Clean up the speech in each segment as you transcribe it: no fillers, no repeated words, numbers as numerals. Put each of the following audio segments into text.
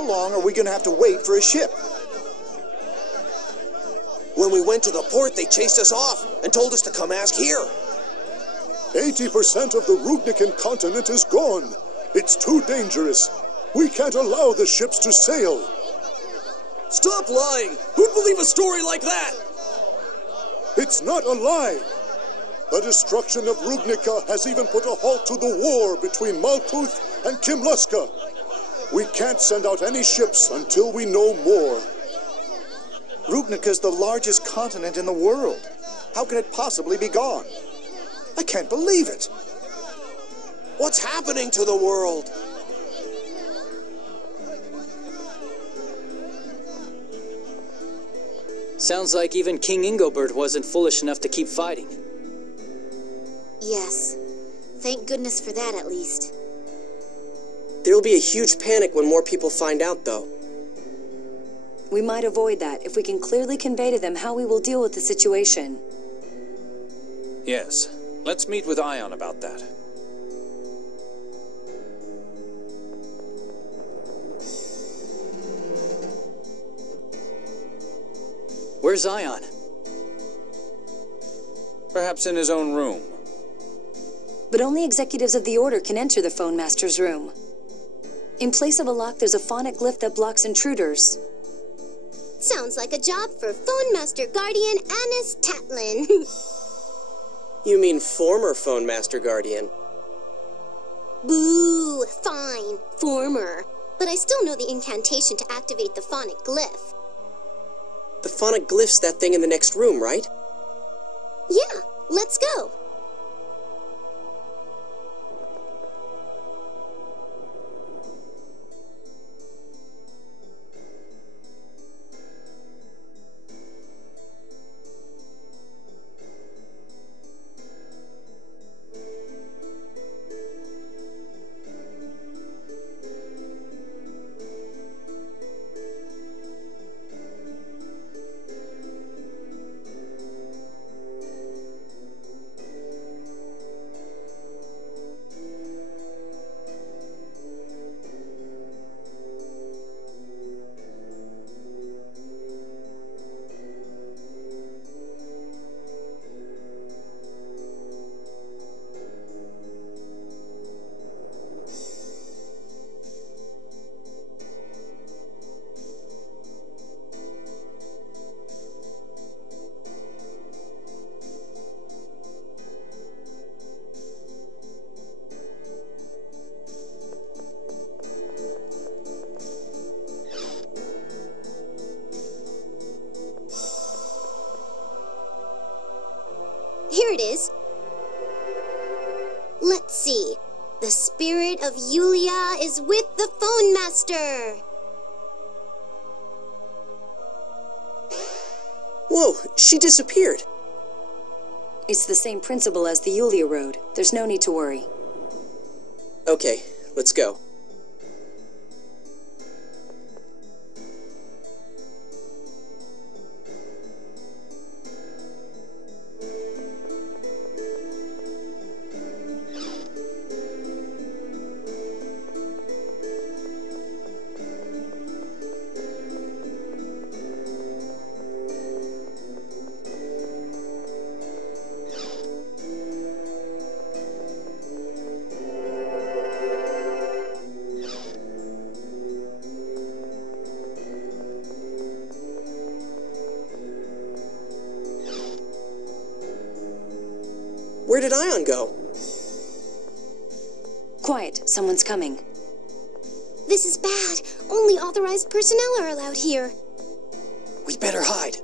how long are we going to have to wait for a ship? When we went to the port, they chased us off and told us to come ask here. 80% of the Rugnican continent is gone. It's too dangerous. We can't allow the ships to sail. Stop lying! Who'd believe a story like that? It's not a lie. The destruction of Rugnica has even put a halt to the war between Malkuth and Kimluska. We can't send out any ships until we know more. Rugnica's the largest continent in the world. How can it possibly be gone? I can't believe it. What's happening to the world? Sounds like even King Ingobert wasn't foolish enough to keep fighting. Yes. Thank goodness for that, at least. There'll be a huge panic when more people find out, though. We might avoid that if we can clearly convey to them how we will deal with the situation. Yes. Let's meet with Ion about that. Where's Ion? Perhaps in his own room. But only executives of the Order can enter the Phone Master's room. In place of a lock, there's a phonic glyph that blocks intruders. Sounds like a job for Phone Master Guardian Anis Tatlin. You mean former Phone Master Guardian? Boo! Fine. Former. But I still know the incantation to activate the phonic glyph. The phonic glyph's that thing in the next room, right? Yeah, let's go. Here it is. Let's see. The spirit of Yulia is with the Phone Master. Whoa, she disappeared. It's the same principle as the Yulia Road. There's no need to worry. Okay, let's go. Where did Ion go? Quiet, someone's coming. This is bad. Only authorized personnel are allowed here. We better hide.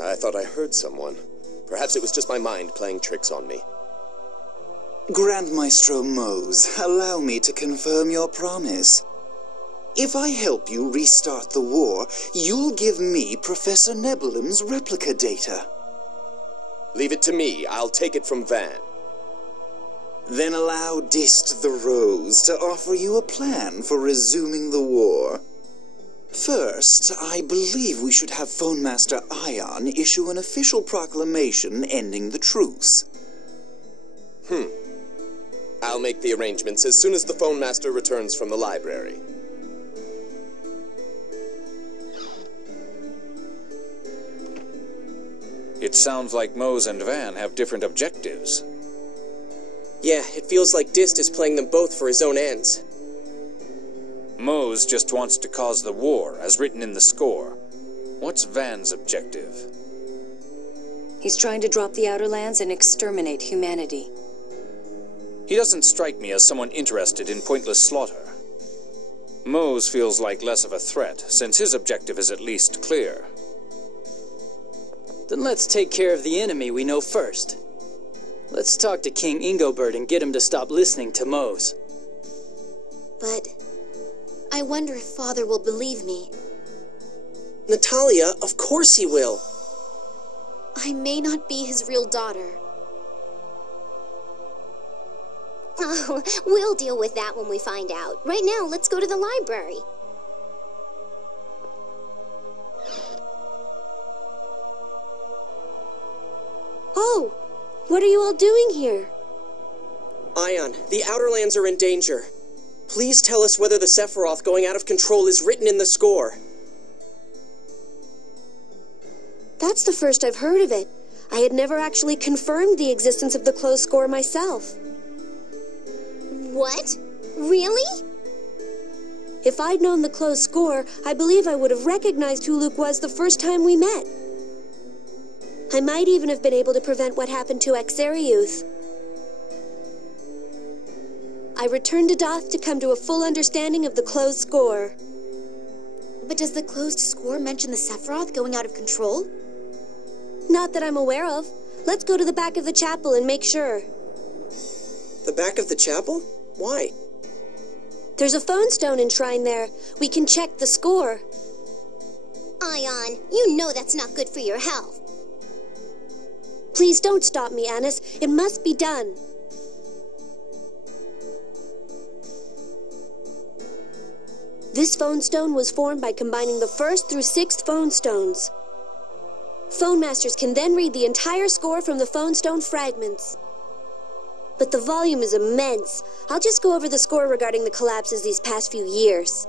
I thought I heard someone. Perhaps it was just my mind playing tricks on me. Grand Maestro Mose, allow me to confirm your promise. If I help you restart the war, you'll give me Professor Nebulim's replica data. Leave it to me. I'll take it from Van. Then allow Dist the Rose to offer you a plan for resuming the war. First, I believe we should have Phone Master Ion issue an official proclamation ending the truce. I'll make the arrangements as soon as the phone master returns from the library. It sounds like Mose and Van have different objectives. Yeah, it feels like Dist is playing them both for his own ends. Mose just wants to cause the war, as written in the score. What's Van's objective? He's trying to drop the Outer Lands and exterminate humanity. He doesn't strike me as someone interested in pointless slaughter. Mose feels like less of a threat, since his objective is at least clear. Then let's take care of the enemy we know first. Let's talk to King Ingobert and get him to stop listening to Mose. But I wonder if Father will believe me. Natalia, of course he will. I may not be his real daughter. Oh, we'll deal with that when we find out. Right now, let's go to the library. Oh, what are you all doing here? Ion, the Outer Lands are in danger. Please tell us whether the Sephiroth going out of control is written in the score. That's the first I've heard of it. I had never actually confirmed the existence of the closed score myself. What? Really? If I'd known the closed score, I believe I would have recognized who Luke was the first time we met. I might even have been able to prevent what happened to Axariuth. I returned to Doth to come to a full understanding of the closed score. But does the closed score mention the Sephiroth going out of control? Not that I'm aware of. Let's go to the back of the chapel and make sure. The back of the chapel? Why? There's a phone stone enshrined there. We can check the score. Ion, you know that's not good for your health. Please don't stop me, Anis. It must be done. This phone stone was formed by combining the 1st through 6th phone stones. Phone masters can then read the entire score from the phone stone fragments. But the volume is immense. I'll just go over the score regarding the collapses these past few years.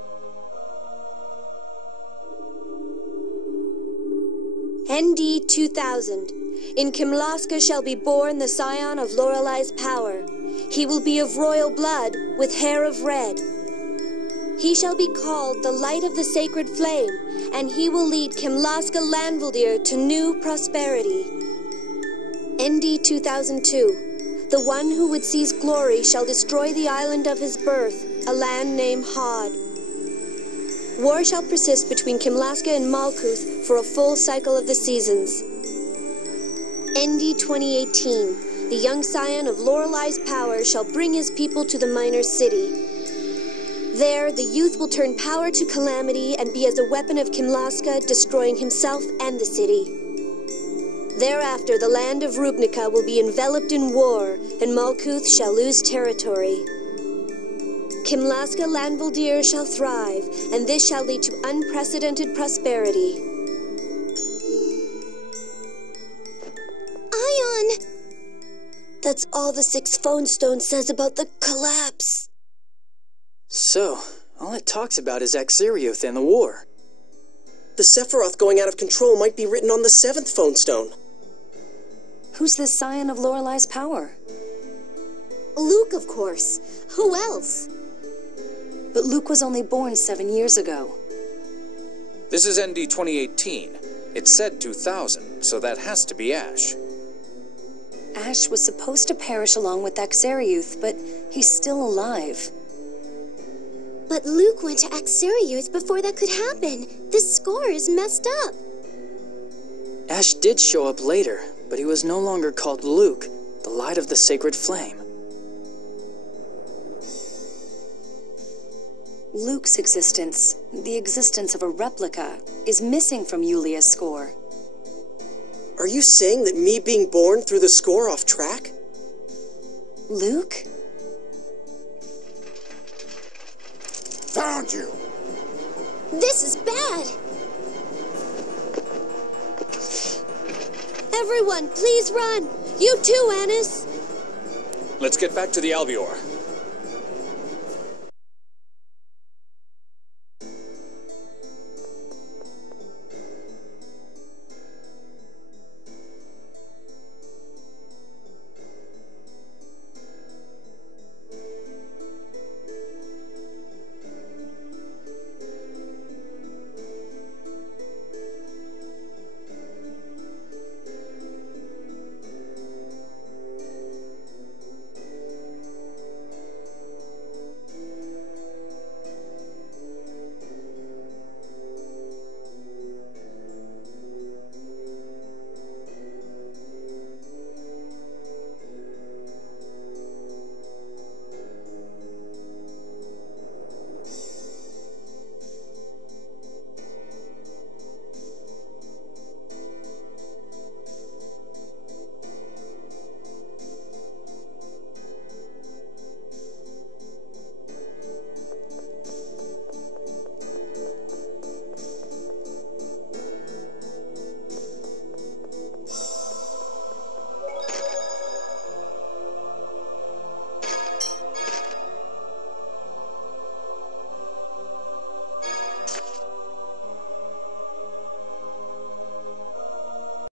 ND 2000. In Kimlaska shall be born the scion of Lorelei's power. He will be of royal blood, with hair of red. He shall be called the light of the sacred flame, and he will lead Kimlaska Landvaldir to new prosperity. ND 2002. The one who would seize glory shall destroy the island of his birth, a land named Hod. War shall persist between Kimlaska and Malkuth for a full cycle of the seasons. ND 2018. The young scion of Lorelei's power shall bring his people to the minor city. There, the youth will turn power to calamity and be as a weapon of Kimlaska, destroying himself and the city. Thereafter, the land of Rubnica will be enveloped in war, and Malkuth shall lose territory. Kimlaska Landvaldir shall thrive, and this shall lead to unprecedented prosperity. Ion! That's all the 6th phone stone says about the collapse. So, all it talks about is Axariuth and the war. The Sephiroth going out of control might be written on the 7th phone stone. Who's this scion of Lorelei's power? Luke, of course. Who else? But Luke was only born 7 years ago. This is ND 2018. It said 2000, so that has to be Ash. Ash was supposed to perish along with Axariuth, but he's still alive. But Luke went to Axariuth before that could happen. This score is messed up. Ash did show up later, but he was no longer called Luke, the light of the sacred flame. Luke's existence, the existence of a replica, is missing from Yulia's score. Are you saying that me being born threw the score off track? Luke? Found you! This is bad. Everyone, please run. You too, Annis. Let's get back to the Albior.